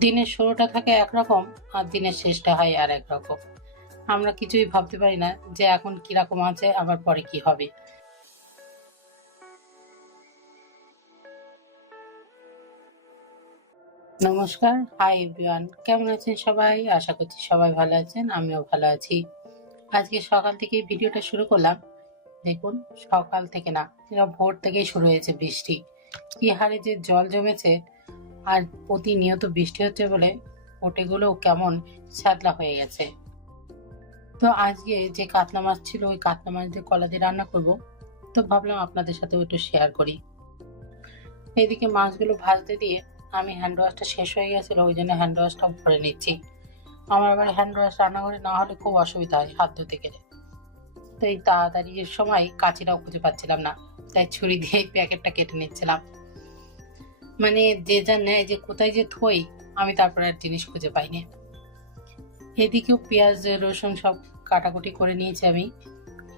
দিনের শুরুটা থাকে একরকম আর দিনের শেষটা হয় আর একরকম। আমরা কিছুই ভাবতে পারি না যে এখন কিরকম আছে আবার পরে কি হবে। নমস্কার, হাই এভরিওয়ান, কেমন আছেন সবাই? আশা করছি সবাই ভালো আছেন, আমিও ভালো আছি। আজকে সকাল থেকে ভিডিওটা শুরু করলাম। দেখুন, সকাল থেকে না, ভোর থেকেই শুরু হয়েছে বৃষ্টি। কি হারে যে জল জমেছে, আর প্রতিনিয়ত বৃষ্টি হচ্ছে বলে ওটেগুলো কেমন শ্যাতলা হয়ে গেছে। তো আজকে যে কাতলা মাছ ছিল, ওই কাতলা মাছ দিয়ে কলা দিয়ে রান্না করব। তো ভাবলাম আপনাদের সাথেও একটু শেয়ার করি। এদিকে মাছগুলো ভাজতে দিয়ে আমি হ্যান্ড ওয়াশটা শেষ হয়ে গেছিল, ওই জন্য হ্যান্ড ওয়াশটাও ভরে নিচ্ছি। আমার আবার হ্যান্ড ওয়াশ রান্নাঘরে না হলে খুব অসুবিধা হয় হাত ধুতে গেলে। তো এই তাড়াতাড়ি এর সময় কাঁচিটাও খুঁজে পাচ্ছিলাম না, তাই ছুরি দিয়ে প্যাকেটটা কেটে নিচ্ছিলাম। মানে যে যা নেয় যে কোথায় যে থই, আমি তারপরে আর জিনিস খুঁজে পাইনি। এদিকেও পেঁয়াজ রসুন সব কাটাকুটি করে নিয়েছি আমি।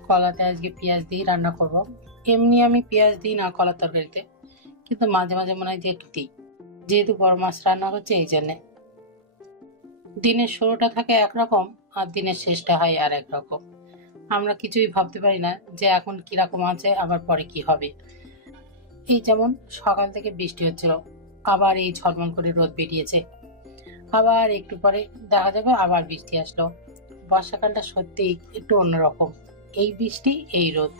কলাতে আজকে পেঁয়াজ দিয়ে রান্না করব। এমনি আমি পেঁয়াজ দিই না কলার তরকারিতে, কিন্তু মাঝে মাঝে মনে হয় যে একটু দিই, যেহেতু বড় মাছ রান্না হচ্ছে এই জন্যে। দিনের শুরুটা থাকে একরকম আর দিনের শেষটা হয় আর একরকম। আমরা কিছুই ভাবতে পারি না যে এখন কিরকম আছে আবার পরে কি হবে। এই যেমন সকাল থেকে বৃষ্টি হচ্ছিল, আবার এই ঝলমল করে রোদ বেরিয়েছে, আবার একটু পরে দেখা যাবে আবার বৃষ্টি আসলো। বর্ষাকালটা সত্যি একটু অন্যরকম, এই বৃষ্টি এই রোদ।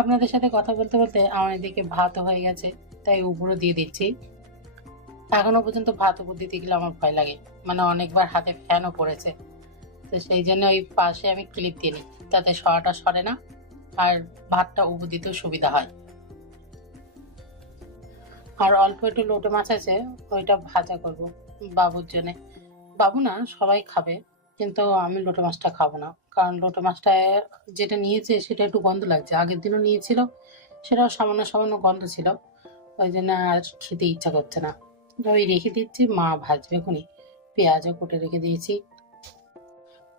আপনাদের সাথে কথা বলতে বলতে আমার এদিকে ভাত হয়ে গেছে, তাই উপরও দিয়ে দিচ্ছি। এখনো পর্যন্ত ভাত উপর দিতে গেলে আমার ভয় লাগে, মানে অনেকবার হাতে ফ্যানও পড়েছে। তো সেই জন্য ওই পাশে আমি ক্লিপ দিয়ে নিই, তাতে সরাটা সরে না, আর ভাতটা উপর দিতেও সুবিধা হয়। আর অল্প একটু লোটে মাছ আছে, ওইটা ভাজা করব বাবুর জন্য। বাবু না, সবাই খাবে, কিন্তু আমি লোটে মাছটা খাবো না, কারণ লোটে মাছটা যেটা নিয়েছে সেটা একটু গন্ধ লাগছে। আগের দিনও নিয়েছিল, সেটাও সামান্য সামান্য গন্ধ ছিল, ওই জন্য আর খেতে ইচ্ছা করছে না। ওই রেখে দিচ্ছি, মা ভাজবে খুনি। পেঁয়াজও কুটে রেখে দিয়েছি।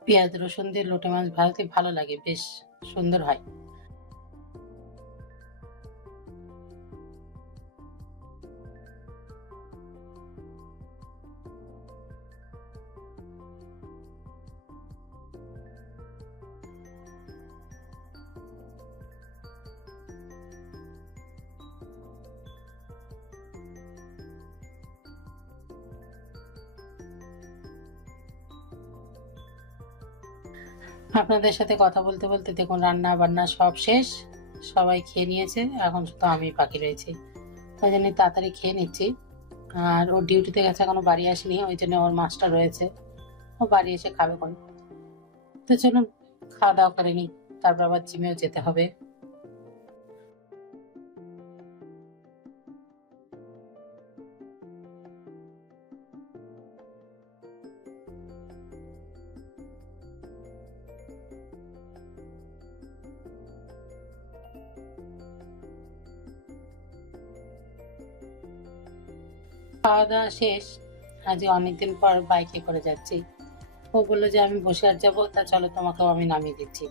পেঁয়াজ রসুন দিয়ে লোটে মাছ ভাজতে ভালো লাগে, বেশ সুন্দর হয়। আপনাদের সাথে কথা বলতে বলতে দেখুন রান্না বান্না সব শেষ, সবাই খেয়ে নিয়েছে, এখন শুধু আমি বাকি রয়েছি। ওই জন্য তাড়াতাড়ি খেয়ে নিচ্ছি। আর ও ডিউটিতে গেছে, এখনো বাড়ি আসেনি, ওই জন্য ওর মাছটা রয়েছে, ও বাড়ি এসে খাবে কোন। তো চলুন খাওয়া দাওয়া করে নিই, তারপর আবার জিমেও যেতে হবে। খাওয়া দাওয়া শেষ, আজ অনেকদিন পর বাইকে করে যাচ্ছি। ও বললো যে আমি বসে আর যাবো, তা চলো তোমাকেও আমি নামিয়ে দিচ্ছি।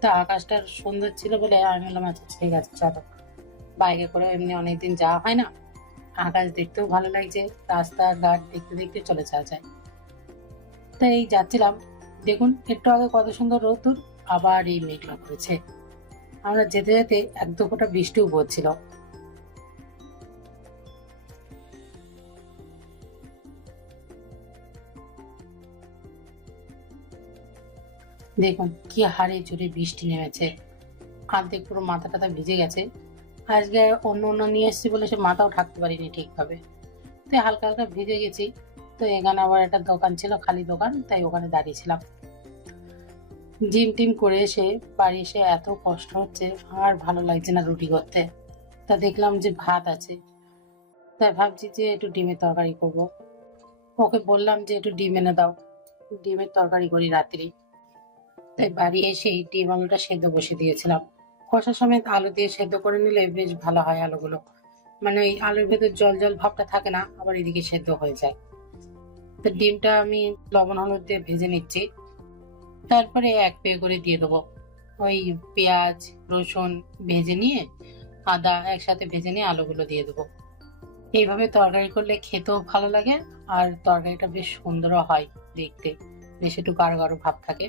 তা আকাশটা সুন্দর ছিল বলে আমি বললাম আচ্ছা ঠিক আছে চলো। বাইকে করে এমনি অনেকদিন যাওয়া হয় না, আকাশ দেখতেও ভালো লাগছে, রাস্তাঘাট দেখতে দেখতে চলে যাওয়া যায়। তাই এই যাচ্ছিলাম, দেখুন একটু আগে কত সুন্দর রোদ্দুর, আবার এই মেঘলা করেছে। আমরা যেতে যেতে এক দু ফোঁটা বৃষ্টিও পড়ছিল। দেখুন কি হারে জোরে বৃষ্টি নেমেছে, অর্ধেক পুরো মাথা টাথা ভিজে গেছে। আজকে অন্য অন্য নিয়ে এসেছি বলে সে মাথাও ঢাকতে পারিনি ঠিকভাবে, তাই হালকা হালকা ভিজে গেছি। তো এখানে আবার একটা দোকান ছিল, খালি দোকান, তাই ওখানে দাঁড়িয়েছিলাম। জিম টিম করে এসে বাড়ি এসে এত কষ্ট হচ্ছে, আর ভালো লাগছে না রুটি করতে। তা দেখলাম যে ভাত আছে, তা তাই ভাবছি যে একটু ডিমের তরকারি করব। ওকে বললাম যে একটু ডিম এনে দাও, ডিমের তরকারি করি রাত্রি। তাই বাড়ি এসেই ডিম আলুটা সেদ্ধ বসে দিয়েছিলাম। কষার সময় আলু দিয়ে সেদ্ধ করে নিলে বেশ ভালো হয় আলুগুলো, মানে ওই আলুর ভেতর জল জল ভাবটা থাকে না, আবার এদিকে সেদ্ধ হয়ে যায়। তো ডিমটা আমি লবণ হলুদ দিয়ে ভেজে নিচ্ছি। তারপরে এক পেয়ে করে দিয়ে দেবো ওই পেঁয়াজ রসুন ভেজে নিয়ে, আদা একসাথে ভেজে নিয়ে আলুগুলো দিয়ে দেবো। এইভাবে তরকারি করলে খেতেও ভালো লাগে, আর তরকারিটা বেশ সুন্দরও হয় দেখতে, বেশ একটু গাঢ় গাঢ় ভাব থাকে।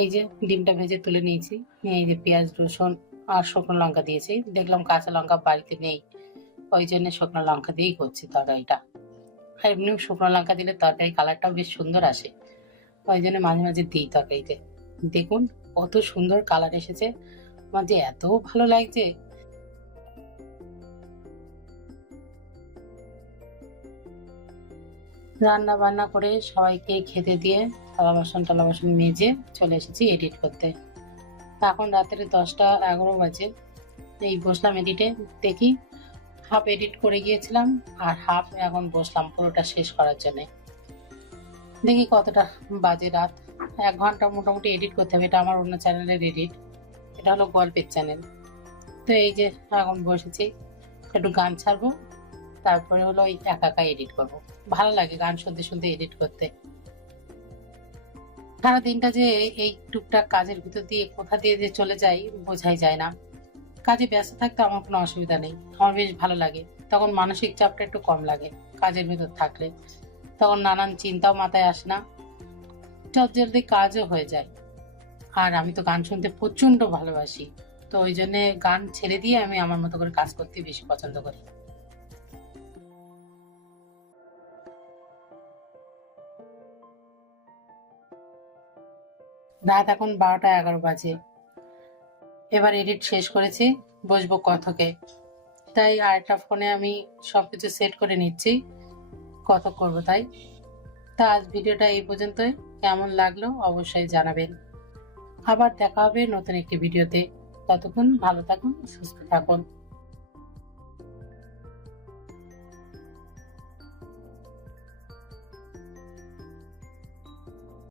এই যে ডিমটা ভেজে তুলে নিয়েছি, এই যে পেঁয়াজ রসুন আর শুকনো লঙ্কা দিয়েছি, দেখলাম কাঁচা লঙ্কা বাড়িতে নেই, ওই জন্য শুকনো লঙ্কা দিয়েই করছি তরকারিটা। আর এমনি শুকনো লঙ্কা দিলে তরকারি কালারটাও বেশ সুন্দর আসে, ওই জন্য মাঝে মাঝে দিই তরকারিতে। দেখুন কত সুন্দর কালার এসেছে, আমার যে এত ভালো লাগছে। রান্না বান্না করে সবাইকে খেতে দিয়ে থালা বাসন মেজে চলে এসেছি এডিট করতে। এখন রাত্রে 10টা 11 বাজে। এই বসলাম এডিটে, দেখি হাফ এডিট করে গিয়েছিলাম আর হাফ এখন বসলাম পুরোটা শেষ করার জন্য। দেখি কতটা বাজে রাত। 1 ঘন্টা মোটামুটি এডিট করতে হবে, এটা আমার অন্য চ্যানেলের এডিট, এটা হলো গল্পের চ্যানেল। তো এই যে এখন বসেছি, একটু গান ছাড়বো, তারপরে হলো ওই একা একা এডিট করব। ভালো লাগে গান শুনতে শুনতে এডিট করতে। সারা দিনটা যে এই টুকটাক কাজের ভিতর দিয়ে কোথা দিয়ে যে চলে যায় বোঝাই যায় না। কাজে ব্যস্ত থাকতে আমার কোনো অসুবিধা নেই, আমার বেশ ভালো লাগে, তখন মানসিক চাপটা একটু কম লাগে কাজের ভিতর থাকলে, তখন নানান চিন্তাও মাথায় আসে না, জলদি কাজও হয়ে যায়। আর আমি তো গান শুনতে প্রচন্ড ভালোবাসি, তো ওই জন্য গান ছেড়ে দিয়ে আমি আমার মতো করে কাজ করতে বেশি পছন্দ করি। রাত এখন 12টা 11 বাজে। এবার এডিট শেষ করেছি, বসবো কথকে। তাই আরেকটা ফোনে আমি সবকিছু সেট করে নিচ্ছি, কথক করবো তাই। তা আজ ভিডিওটা এই পর্যন্তই, কেমন লাগলো অবশ্যই জানাবেন। আবার দেখা হবে নতুন একটি ভিডিওতে। ততক্ষণ ভালো থাকুন, সুস্থ থাকুন।